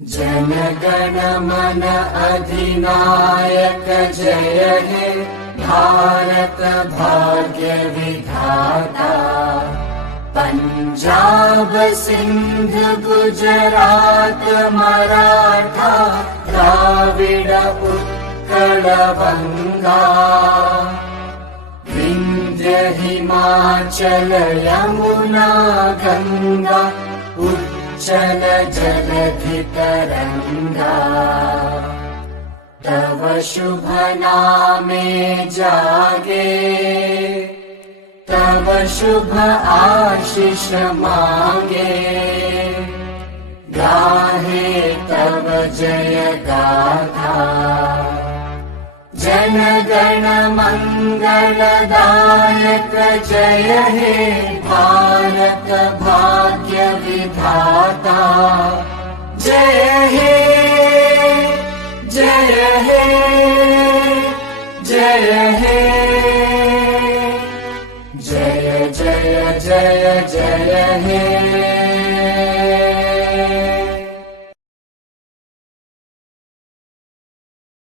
जन गण मन अधिनायक जय हे भारत भाग्य विधाता। पंजाब सिंध गुजरात मराठा द्राविड उत्कल बंगा। विंध्य हिमाचल यमुना गंगा उच्चल जलधि तरंगा। तव शुभ नामे जागे तव शुभ आशीष मांगे। गाहे तव जय गाथा जन गण मंगलदायक जय हे भारत भाग्य विधाता। जय हे जय हे जय हे जय जय जय जय हे।